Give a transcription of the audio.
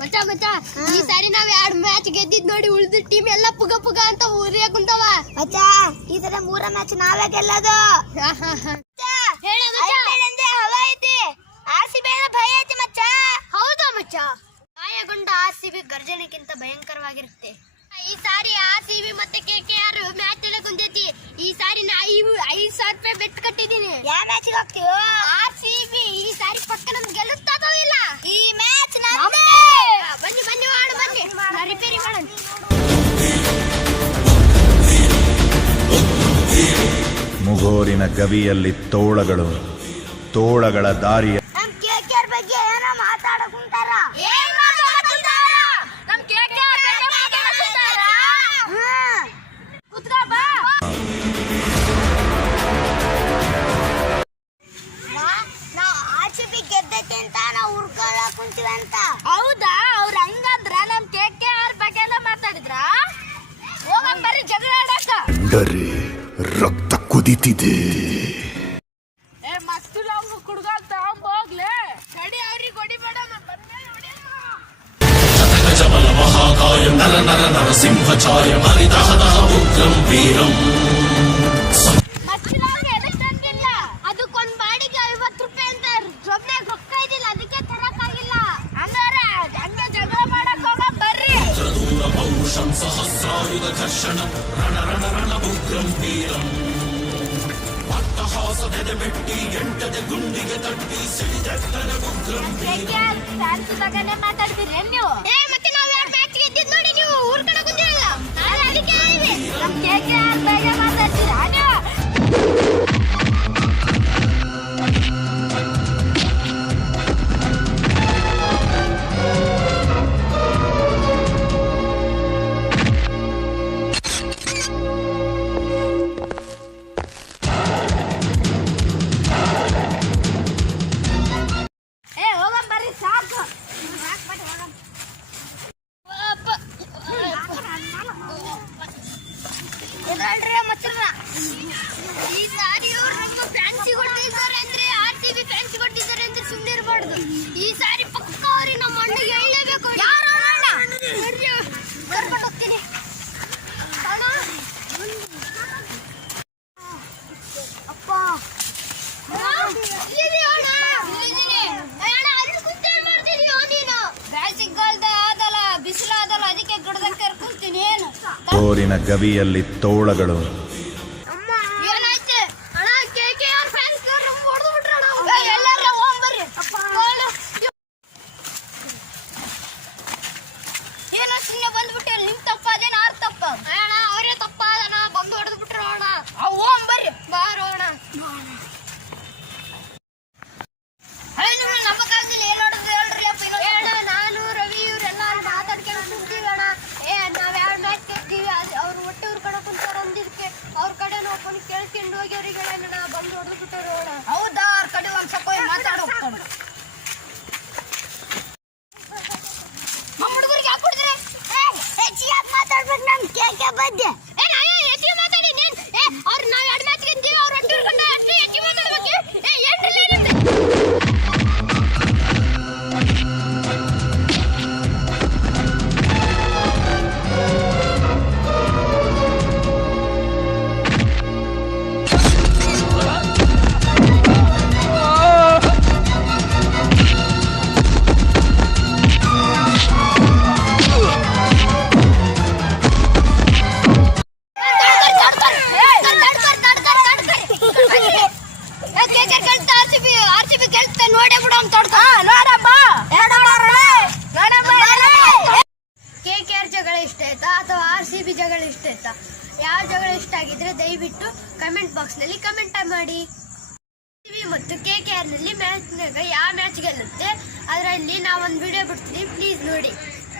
ಮಚ್ಚ ಮಚ್ಚ ಈ ಸಾರಿ ನಾವ್ ಎರಡ್ ಮ್ಯಾಚ್ ಗೆದ್ದಿದ್ ನೋಡಿ ಉಳಿದ ಟೀಮ್ ಎಲ್ಲ ಪುಗ ಪುಗ ಅಂತ ಊರಿಯ ಕುಂತವ. ಮಚ್ಚ ಈ ಸಲ ಮೂರ ಮ್ಯಾಚ್ ನಾವೇ ಗೆಲ್ಲೋದು. ಗಾಯಗೊಂಡ ಆರ್ ಸಿ ಬಿ ಗರ್ಜನೆಗಿಂತ ಭಯಂಕರವಾಗಿರುತ್ತೆ. ಈ ಸಾರಿ ಆರ್ ಸಿ ಬಿ ಮತ್ತೆ ಕೆ ಕೆ ಆರ್ ಮ್ಯಾಚ್ ಎಲ್ಲ ಕುಂತೈತಿ. ಈ ಸಾರಿ ನಾ ಐದು ಸಾವಿರ ರೂಪಾಯಿ ಬೆಟ್ ಕಟ್ಟಿದೀನಿ ಯಾವ ಮ್ಯಾಚ್ ಹೋಗ್ತೀವೋ ನಾವ್ ಗವಿಯಲ್ಲಿ ತೋಳಗಳು ತೋಳಗಳ ದಾರಿಯ ಅಂತ ಹೌದಾ? ಅವ್ರ ಹಂಗಂದ್ರ ನಮ್ ಕೆ ಕೆ ಆರ್ ಬಗ್ಗೆ ಮಾತಾಡಿದ್ರ ಜಗಳ ರಕ್ತ ಕುದಿತಿದೆ ಏ ಮಸ್ತು ನಾವು ಕುಡ್ಗಾಲ್ ತಗೊಂಬೋಗ್ಲೆ ನಡಿ ಅವ್ರಿಗೆ ಹೊಡಿಬೇಡ ಬಂದೇ ಹೊಡಿಯೋಣ ಮಚ್ಚಿನವ್ರಿಗೆ ಎದಕ್ಕಂತಿಲ್ಲ ಅದಕ್ಕೊಂದ್ ಹಂಗಾರೆ ಹಂಗೆ ಜಗಳ ಮಾಡಕ್ ಹೋಗ ಉಗ್ರಂ ಮಾತಾಡ್ತೀರಿ ನೀವು ಏ ಮತ್ತೆ ನಾವು? ಎರಡು ಮ್ಯಾಚ್ ಗೆದ್ದಿದ್ ನೋಡಿ ನೀವು ಊರ್ ಕಡೆ ಕುಂತಿರಲ್ಲ ಅದಕ್ಕೆ ಮುಗೋರಿನ ಗವಿಯಲ್ಲಿ ತೋಳಗಳು. ನೋಡ್ಕೊಂಡು ಕೇಳ್ಕೊಂಡು ಹೋಗಿ ಅವ್ರಿಗೆ ಹೇಳೋಣ ಬಂದು ಹೊಡೆದು ಬಿಟ್ಟರು ಹೌದಾ? ಅವ್ರ ಕಡೆ ಒಂದ್ ಸ್ವಲ್ಪ ಮಾತಾಡ್. ಹೋಗ್ಕೊಂಡು ನಮ್ಮ ಹುಡುಗರಿಗೆ ಯಾಕೆ ಕೊಡಿದ್ರಿ ಹೆಚ್ಚಿಗೆ ಮಾತಾಡ್ಬೇಕು? ನಮ್ ಕೇಕೆ ಬಗ್ಗೆ ನೋಡೇ ಬಿಡು ಅಂತ ನೋಡಮ್ಮ ಕೆ ಕೆ ಆರ್ ಜಗಳ ಇಷ್ಟ ಆಯ್ತಾ ಅಥವಾ ಆರ್ ಸಿ ಬಿ ಜಗಳ ಇಷ್ಟ ಆಯ್ತಾ ಯಾವ ಜಗಳ ಇಷ್ಟ ಆಗಿದ್ರೆ ದಯವಿಟ್ಟು ಕಮೆಂಟ್ ಬಾಕ್ಸ್ನಲ್ಲಿ ಕಮೆಂಟ್ ಮಾಡಿ. ಮತ್ತು ಕೆ ಕೆ ಆರ್ನಲ್ಲಿ ಮ್ಯಾಚ್ನಾಗ ಯಾವ ಮ್ಯಾಚ್ ಗೆಲ್ಲುತ್ತೆ? ಅದರಲ್ಲಿ ನಾವೊಂದು ವಿಡಿಯೋ ಬಿಡ್ತೀವಿ ಪ್ಲೀಸ್ ನೋಡಿ.